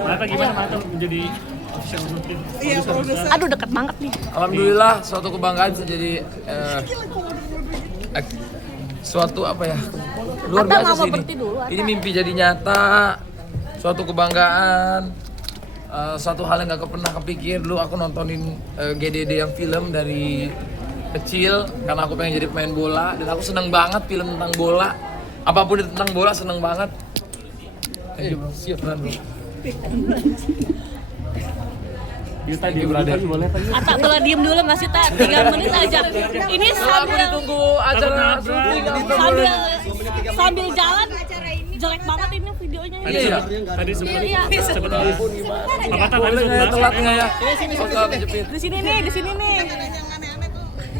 Mata gimana Mata menjadi Iya, produser. Aduh deket banget nih. Alhamdulillah suatu kebanggaan bisa jadi suatu apa ya luar Atta biasa mau sih ini. berhenti dulu, Atta. Ini mimpi jadi nyata, suatu kebanggaan, suatu hal yang gak pernah kepikir. Dulu aku nontonin GDD yang film dari kecil karena aku pengen jadi pemain bola dan aku seneng banget film tentang bola. Apapun itu tentang bola seneng banget. Siap bro. Tadi brother boleh tadi. Atta boleh diem dulu nggak sih Tak? 3 menit aja. Ini Aku sambil ditunggu acara syuting. sambil jalan jelek banget ini videonya. Iya. Tadi sempat Iya. Apa tadi Boleh nggak telat nggak ya? Soal kejepit. Di sini nih.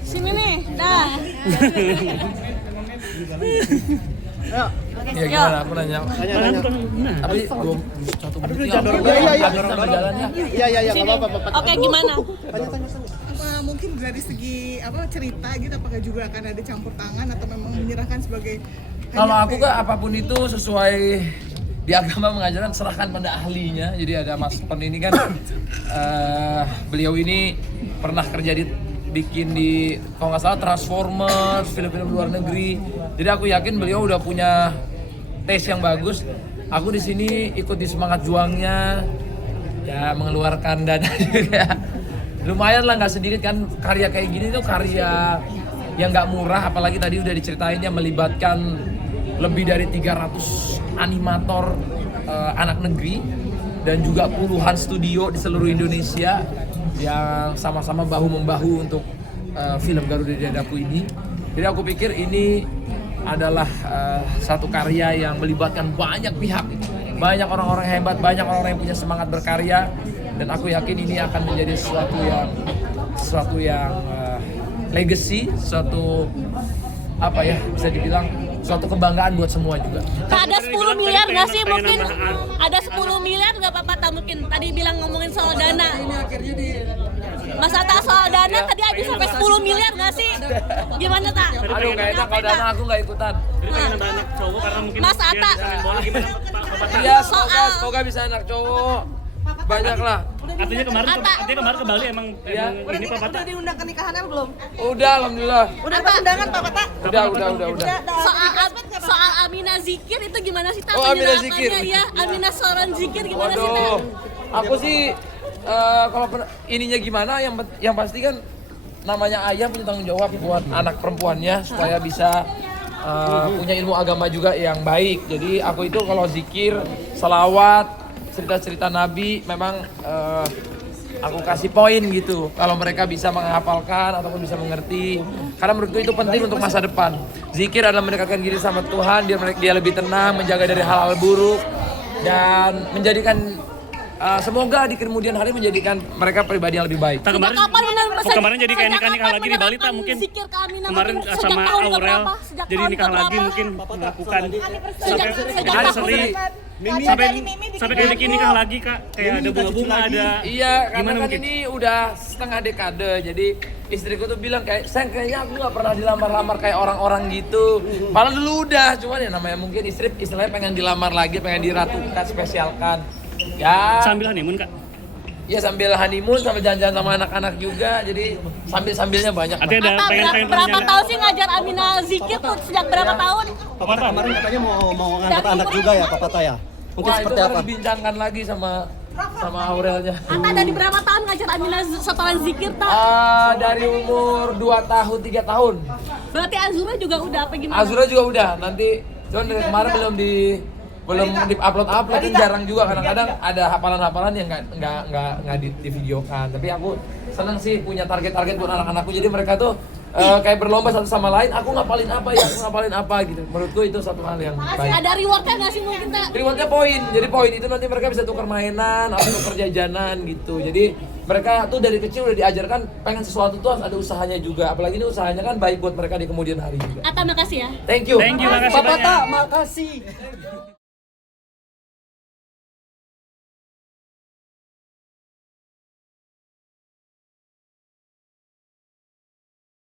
Sini nih. Dah. Ya gimana aku nanya. Tapi belum satu menit. Dorong jalannya. Iya, nggak apa-apa. Oke, gimana? Mungkin dari segi cerita gitu, apakah juga akan ada campur tangan atau memang menyerahkan sebagai Kalau aku kan apapun itu sesuai di agama mengajarkan serahkan pada ahlinya. Jadi ada Mas Pon ini kan beliau ini pernah kerja bikin di kalau nggak salah Transformers, film-film luar negeri. Jadi aku yakin beliau udah punya taste yang bagus. Aku di sini ikut di semangat juangnya, ya mengeluarkan dana juga. Lumayan lah, nggak sedikit kan. Karya kayak gini tuh karya yang nggak murah, apalagi tadi udah diceritainnya melibatkan lebih dari 300 animator anak negeri dan juga puluhan studio di seluruh Indonesia yang sama-sama bahu-membahu untuk film Garuda di Dadaku ini. Jadi aku pikir ini adalah satu karya yang melibatkan banyak pihak, banyak orang-orang hebat, banyak orang-orang yang punya semangat berkarya, dan aku yakin ini akan menjadi sesuatu yang legacy, suatu apa ya bisa dibilang suatu kebanggaan buat semua juga. Ada 10 miliar nggak sih mungkin? Ada 10 miliar nggak Papa Tak mungkin? Tadi bilang ngomongin soal dana. Mas Atta soal dana tadi aja sampai 10 miliar nggak sih? Gimana Tak? Aduh kayaknya kalau dana aku nggak ikutan. Jadi pengen anak cowok karena mungkin Mas dia Atta. bisa main bola gimana Pak Tak? Iya semoga bisa anak cowok banyak lah. Artinya kemarin ke Bali emang ini Pak Tak. udah diundang ke nikahannya belum? Udah alhamdulillah. Udah ada undangan Pak Tak? Udah. Soal Amina Zikir itu gimana sih Tak? Oh, Amina Zikir. Ya, Amina Soran Zikir gimana sih Tak? Waduh, aku sih kalau ininya gimana yang pasti kan namanya ayah punya tanggung jawab buat anak perempuannya supaya bisa punya ilmu agama juga yang baik. Jadi aku itu kalau zikir, salawat, cerita-cerita Nabi memang aku kasih poin gitu kalau mereka bisa menghafalkan ataupun bisa mengerti, karena menurutku itu penting untuk masa depan. Zikir adalah mendekatkan diri sama Tuhan, dia lebih tenang, menjaga dari hal-hal buruk, dan menjadikan semoga di kemudian hari menjadikan mereka pribadi yang lebih baik. Tak kemarin, kemarin jadi kayak nikah lagi di Bali Tak mungkin. Zikir ke Amina Kemarin mungkin sama sejak tahun Aurel keberapa? Sejak jadi tahun nikah lagi keberapa? mungkin melakukan Sejak sampai kayak bikin nikah lagi Kak, kayak ada bunga-bunga ada. Iya, karena Gimana kan mungkin? ini udah setengah dekade, jadi istriku tuh bilang kayaknya aku nggak pernah dilamar-lamar kayak orang-orang gitu. Padahal dulu udah, cuman ya namanya mungkin istri istilahnya pengen dilamar lagi, pengen diratukan, spesialkan. Ya. Sambil honeymoon Kak. Ya sambil honeymoon, sambil jalan-jalan sama anak-anak juga, jadi sambil-sambilnya banyak. Artinya ada Atta, pengen berapa tahun sih ngajar Amina Zikir tuh? Sejak berapa tahun? Papa Tak kemarin katanya mau ngangkat anak juga ya, Papa Tak ya? Mungkin Wah, seperti itu apa? harus dibincangkan lagi sama Aurelnya. Atta dari berapa tahun ngajar Amina setoran zikir Tak? Dari umur 2 tahun, 3 tahun. Berarti Azura juga udah apa gimana? Azura juga udah, nanti cuman dari kemarin belum di upload kan jarang juga, kadang-kadang ada hafalan-hafalan yang nggak di videokan. Tapi aku seneng sih punya target-target buat anak-anakku, jadi mereka tuh kayak berlomba satu sama lain, aku ngapalin apa gitu. Menurutku itu satu hal yang baik. Ada rewardnya nggak sih mungkin Tak? Rewardnya poin, jadi poin itu nanti mereka bisa tukar mainan atau tukar jajanan gitu. Jadi mereka tuh dari kecil udah diajarkan pengen sesuatu tuh harus ada usahanya juga, apalagi ini usahanya kan baik buat mereka di kemudian hari juga. Atta makasih ya. Thank you. Thank you, makasih Papa banyak. Tak, makasih.